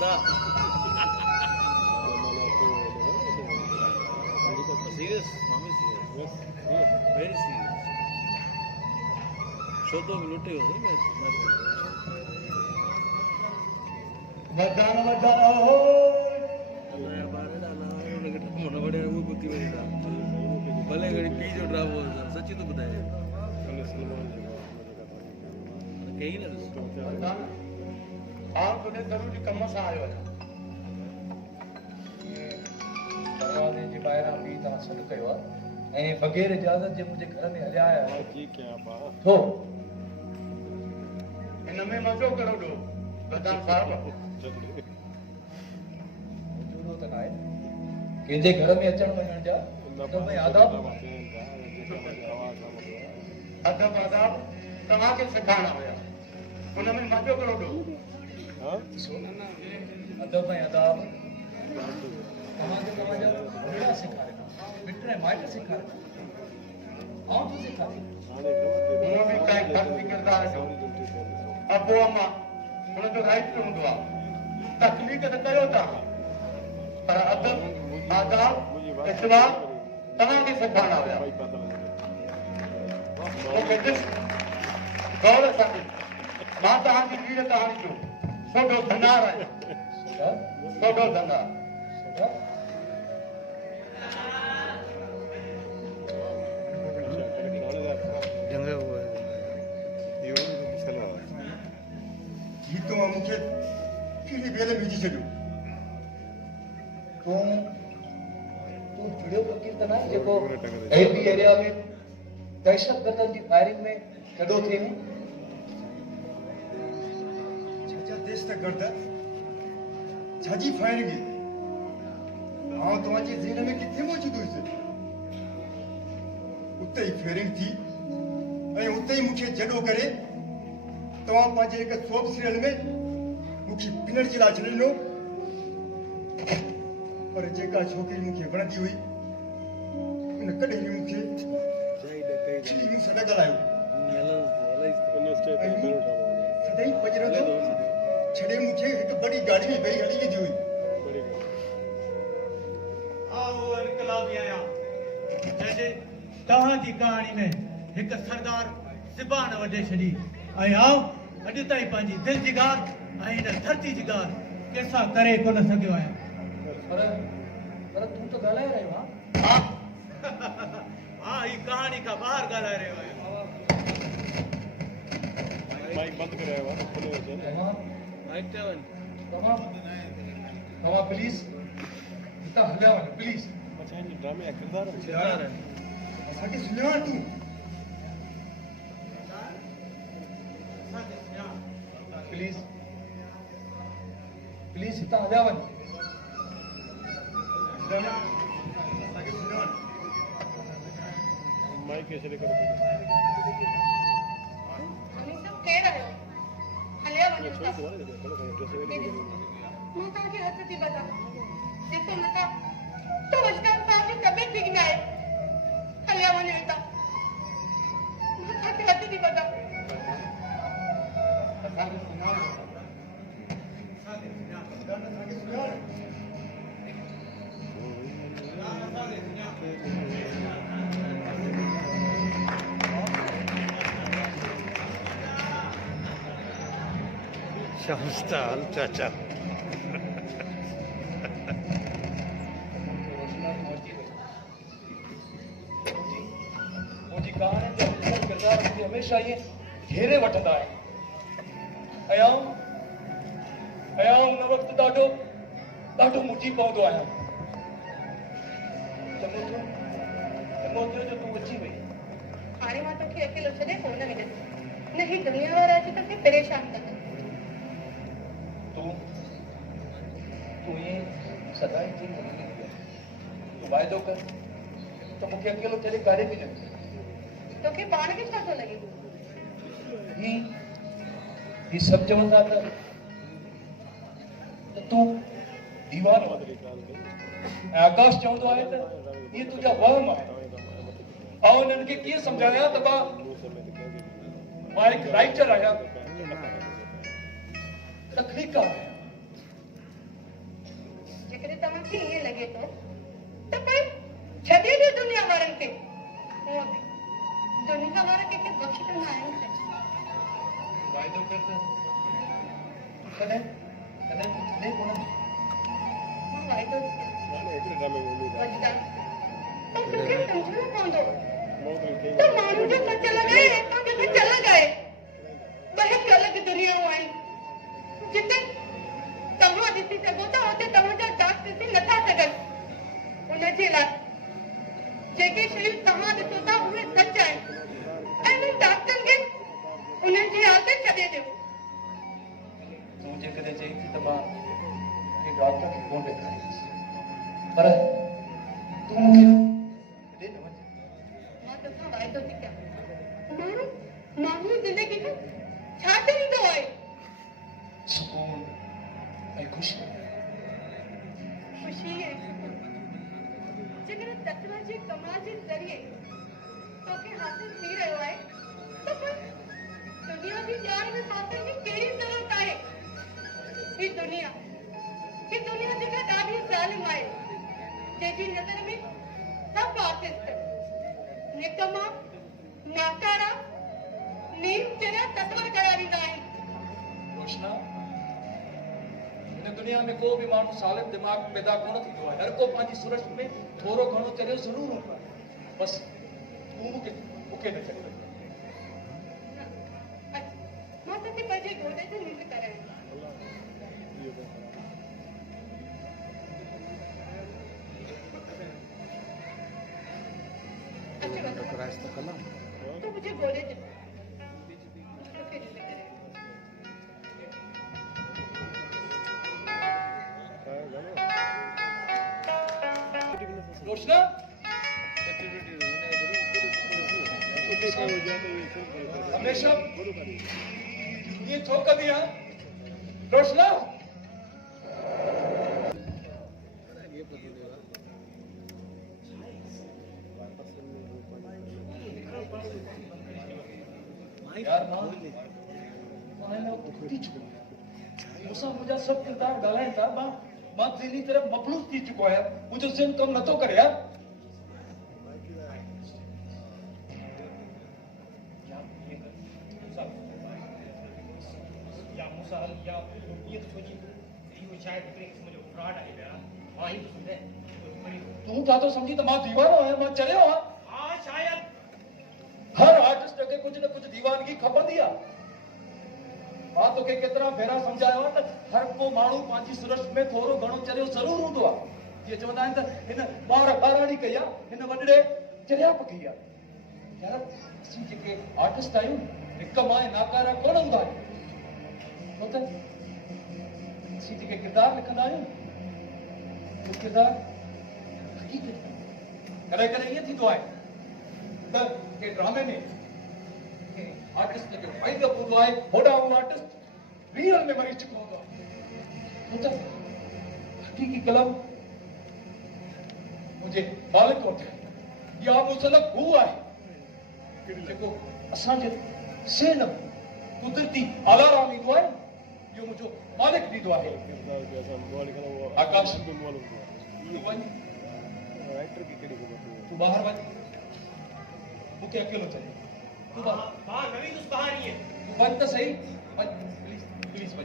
बता serious mummy serious very serious show तो लुटे हो मैं वदाना हो मैं बारे डाला लगे मन बड़े वो बुद्धि में था भले घड़ी पी जो ड्रामा हो सच्ची तो बताए कहीं ना आप तुने जरूरी कम सां आयो है दरवाजे जे ॿाहिरां बि तव्हां सॾु कयो आहे ऐं बग़ैर इजाज़त जे मुंहिंजे घर में हलिया आया जी क्या बात हो हिन में मज़ो करो ॾो प्रधान साहब मौजूदो त न आहे कंहिंजे घर में अचण वञण जा त भई आदाब अदब आदाब तव्हांखे सेखारणा हुया हुन में मज़ो करो ॾो अदब ऐं आदाब तव्हांखे तव्हांजा वॾा सेखारे मिट ऐं माइट सेखारे आउं थो सेखारे हुन बि काई ख़ासि किरदार जो अबो अम्मा हुनजो राइट हूंदो आहे तकलीफ़ त कयो तव्हां पर अदब आदाब इख़्लाक़ तव्हांखे सेखारणा हुया मूंखे ॾिस गौर सां मां तव्हांजी वीर कहाणी जो सोढो धनार आहियां सोढो धनार जंगे हुए ही तो मुझे किली बेले में जी चलो तूं वीडियो वकील त न आहे जेको एलबी एरिया में दहशतगर्दनि जी फायरिंग में गॾो थिए चाचा देश तक गर्दा छाजी फायरिंग हाँ तुम्हारी ज़हन में किथे मौजूद हुई उते ही फायरिंग थी ऐं उते ही मुझे जॾो करे तव्हां पंहिंजे हिकु सोप सीरियल में मूंखे पिनण जे लाइ छॾे ॾिनो पर जेका छोकिरी मूंखे वणंदी हुई उन कॾहिं बि मूंखे खिली मूं सां न ॻाल्हायो सदाईं पजरंदो छॾे मूंखे हिकु वॾी गाॾी में वेही हली वेंदी हुई इनकलाबी आहियां जंहिंजे तव्हांजी कहाणी में हिकु सरदार सिबान वढे छॾी ऐं आउं अॼु ताईं पंहिंजी दिलि जी ॻाल्हि ऐं हिन धरती जी ॻाल्हि कंहिंसां करे कोन सघियो आहियां पर तूं त ॻाल्हाए रहियो आहे हा ही कहाणी खां ॿाहिरि ॻाल्हाए रहियो आहियां माइक बंद करायो आहे खुले हुजे माइक ते वञ तव्हां प्लीज़ हितां हलिया वञो प्लीज़ अच्छा हिन ड्रामे जा किरदार किरदार असांखे सुञाण तूं प्लीज़ हितां हलिया वञो असांखे सुञाण माइक कैसे लेकर केर आयो हलिया वञो छोड़ दो थोड़ा ड्रेस मां तव्हांखे हथ थी ॿधां ॾिसो नथा तो वजदान साहब जी तबियत ठीक न आहे हलिया वञो हितां मां तव्हांखे हथ थी ॿधां असांखे सुञाण शामस्ताल चाचा मुंहिंजी कहाणी जो किरदार मुंहिंजे हमेशह ईअं घेरे वठंदा आहिनि ऐं हुन वक़्तु ॾाढो मुंझी पवंदो आहियां चङो थियो जो तूं अची वई हाणे मां तोखे अकेलो छॾे कोन वेंदसि न ही दुनिया वारा अची तोखे परेशान कंदा तूं ईअं सदाईं थी मिलंदी तूं वाइदो कर त मूंखे अकेलो छॾे काॾे बि न तोखे पाण खे छा थो लॻे ही सभु चवंदा त तूं दीवानो आहे ऐं आकाश चवंदो आहे त इहे तुंहिंजा वहम आहे ऐं उन्हनि खे कीअं सम्झायां त मां हिकु राइटर आहियां तकनीकार आहियां जेकॾहिं तव्हांखे ईअं लॻे थो त पोइ छॾे ॾियो दुनिया वारनि खे। हूअं बि दुनिया वारा कंहिंखे बख़्शंदा आहिनि छा? वाइदो कर त कॾहिं कॾहिं कॾहिं कोन मां वाइदो थी कयां। वजदान पर तोखे सम्झणो पवंदो त माण्हू जो सच लॻाए पंहिंजो सच लॻाए। ॿ हिकु अलॻि दुनियाऊं आहिनि जिते तव्हां ॾिसी सघो था उते तव्हांजा दाग़ ॾिसी नथा सघनि। उनजे लाइ जेके शयूं तव्हां ॾिसो था उहे सच आहिनि ऐं उन्हनि दाग़नि खे उन्हनि जे हाल ते छॾे ॾियो। तूं जेकॾहिं चई थी त मां कंहिं डॉक्टर खे कोन ॾेखारींदुसि पर तूं मूंखे ॾे न वञ। मां तोखां वाइदो थी कयां माण्हू ज़िंदगी में छा चाहींदो आहे? सुकून ऐं ख़ुशी। ख़ुशी ऐं सुकून जेकॾहिं तत्व जे कमाल जे ज़रिए तोखे हासिल थी रहियो आहे त पोइ दुनिया जी ॼाण में फासण जी कहिड़ी ज़रूरत आहे? ही दुनिया जेका ॾाढी ज़ालिम आहे जंहिंजी नज़र में सब आर्टिस्ट निकमा नाकारा नीम चरिया तस्वर कया वेंदा आहिनि। रोशना हिन दुनिया में को बि माण्हू सालिम दिमाग़ पैदा कोन थींदो आहे। हर को पंहिंजी सूरत में थोरो घणो चरियो ज़रूरु हूंदो आहे। बसि तूं मूंखे न छॾे। मां तोखे पंहिंजे गोॾे ते नींद करायां। अच्छा बता तू मुझे गोदे दे। रोशना हमेशा ये थो कभी है रोशना यार मां मुझा सब किरदार ॻाल्हाइनि था मां तेरी तरफ मफलूस थी चुको आहियां। मुंहिंजो ज़हन कम नथो करे यार। तूं छा थो सम्झी त मां दीवानो आहियां? मां चरियो आहियां। हाँ शायद हर आर्टिस्ट खे कुझु न कुझु दीवानगी खपंदी आहे। मां तोखे केतिरा भेरा सम्झायो आहे त हर को माण्हू पंहिंजी सूरत में थोरो घणो चरियो ज़रूरु हूंदो आहे। जीअं चवंदा आहिनि त हिन ॿार ॿाराणी कई आहे, हिन वॾड़े चरिया पकई आहे। यार असीं जेके आर्टिस्ट आहियूं निकमा ऐं नाकारा कोन हूंदा आहियूं। छो त असीं जेके किरदार लिखंदा आहियूं उहो किरदार हक़ीक़त कॾहिं कॾहिं ईअं थींदो आहे त के ड्रामे में आर्टिस्ट जो फाइदो हूंदो आहे होॾा उहो आर्टिस्ट रियल में मरी चुको हूंदो आहे। छो त हक़ीक़ी कलम मुंहिंजे मालिक वटि या मुसलक हू आहे जेको असांजे सेन कुदरती आलाराम ईंदो आहे। इहो मुंहिंजो मालिक ॾींदो आहे। आकाश तूं वञ, तूं ॿाहिरि वञ, मूंखे अकेलो छॾ। तूं हाँ नवीन उस कहानी है। तूं वञ त सही, वञ प्लीज़ प्लीज़ वञ,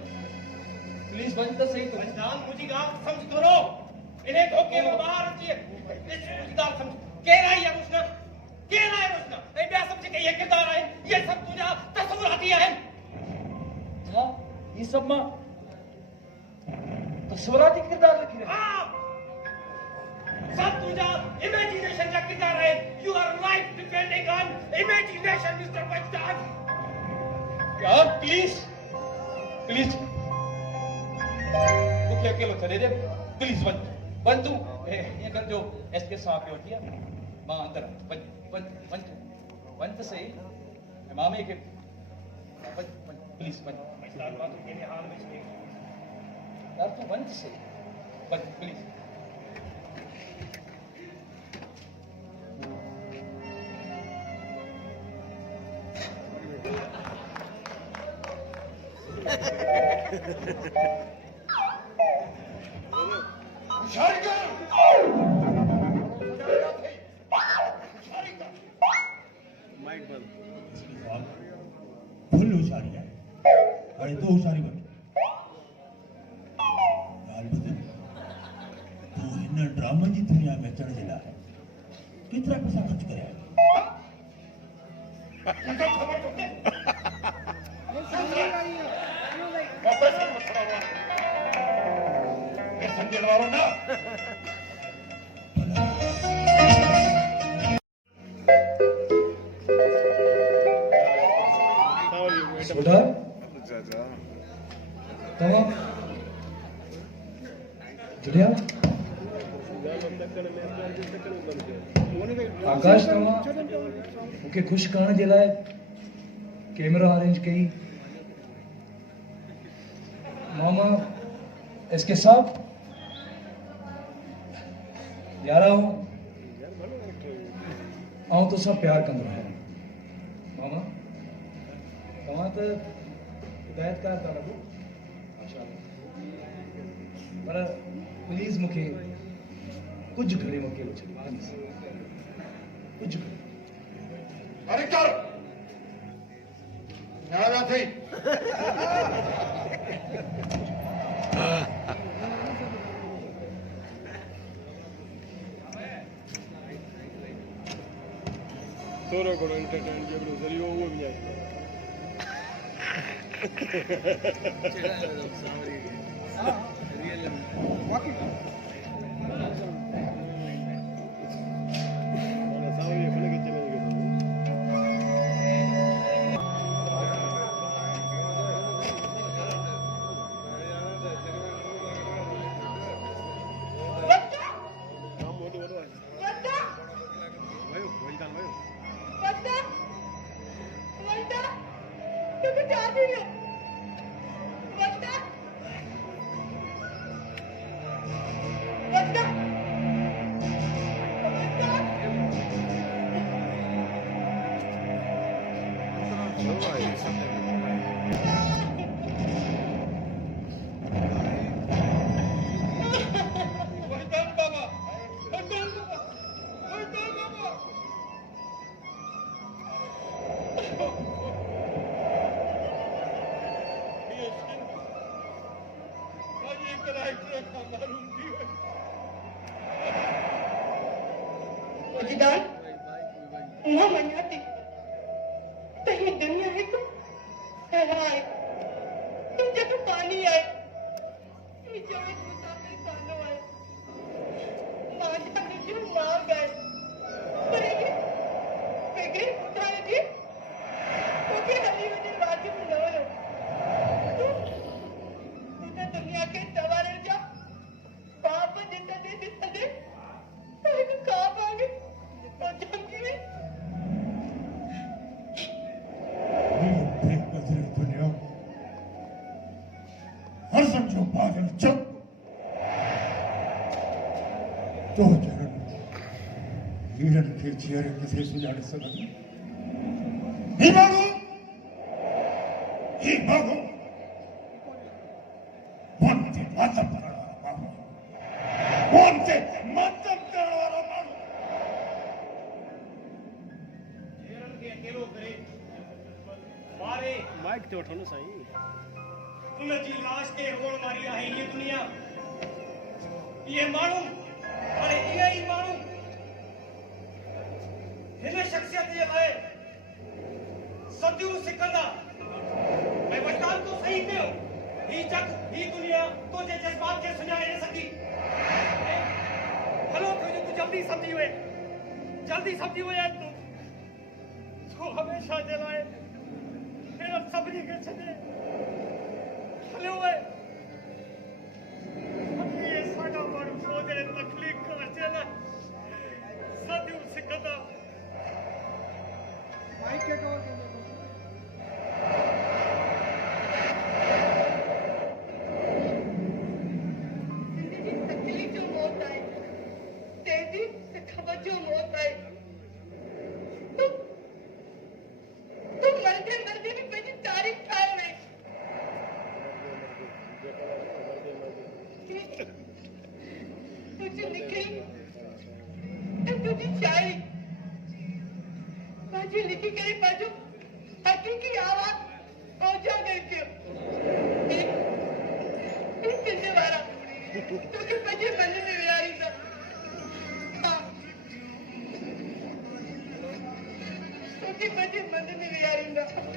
प्लीज़ वञ त सही। तूं वजदान मुझी गाल समझ करो इन्हें धोखे में बाहर अची मुझी गाल समझ केर आई है मुझना केर आई मुझना ए बया समझ के ये किरदार है ये सब तुझा तस्वुराती है। छा ये सब मां तस्वुराती किरदार लिखी रहिया? हाँ सब तुझा इमेजिनेशन का किरदार है। You are life depending on imagination mister Wajdan. यार प्लीज प्लीज मूंखे अकेलो छॾे दे प्लीज। वञ वञ तूं ईअं कर जो एसके साहब खे वठी आहे मां अंदरि वञ वञ वञ वञ त सही मामे खे वञ वञ प्लीज वञ। यार तूं वञ त सही वञ प्लीज। होशियारी कर चलेगा थे होशियारी कर माइक बंद फुल होशियारी है अरे तो होशियारी बन ॻाल्हि ॿुध तूं हिन ड्रामनि जी दुनिया में अचण जे लाइ केतिरा पैसा ख़र्च करिया तुझे खबर तो दे वापस खड़ा हुआ मैं समझने वाला ना बेटा तमाम जुड़िया आकाश तव्हां मूंखे ख़ुशि करण जे लाइ कैमरा अरेंज कई मामा इसके साथ यारा हूं आऊं तो सब प्यार कंदो आहियां मामा तव्हां त हिदायतकार था लॻो पर प्लीज़ मूंखे कुझु घणे अकेलो छॾियो प्लीज़ कुझु घणे अरे कर न्यारा थे थोरो घणो एंटरटेन जो ज़रियो उहो बि आहे वजदान मां मञा थी त ही दुनिया हिकु सहरा आहे जेको पानी आहे ही जो एक मुसाफ़िर खानो आहे मां जाने जो मांग आहे पर ये बेगरी उठाए जी क्योंकि हली वञे वाजिब न हुयो हिन दुनिया खे सवारे जा पाप ॾिसंदे ॾिसंदे हिकु ख़्वाबु आहे और जंगी में दुनिया हर समझो पागल चुप तो जरन वीरन खे चेहरे किसे सुझाड़े सघंदी ही मांगो मोंते मातम करण वारा माण्हू मोंते मातम करण वारा माण्हू माइक ते वठो न साईं उन जी लाश ते रोण मारी आहे ये दुनिया ये माण्हू अरे इहे ई माण्हू हिन शख्सियत जे लाइ सदियूं सिकंदा ऐं वजदान तो सही कयो ही जग ही दुनिया तुंहिंजे जज़्बात खे सुञाणे न सघी हलो तुंहिंजो तूं जल्दी सम्झी वए तूं हमेशह जे लाइ हिन सभिनी खे छॾे हलियो वए इहे साॻा माण्हू सोचणे तकलीफ़ करण जे लाइ सदियूं सिकंदा जिंदगी तकलीफ़ जो मौत आहे तेजी से ख़बर जो मौत आहे तूं मरदे भी पंहिंजी तारीख़ ठाहे वई मुझी शायरी मुझे लिखी करे बाजू हकीकी आवाज पहुंचा करके कितने बारा क्योंकि मुझे मन में विचारी था क्योंकि मुझे मन में विचारी था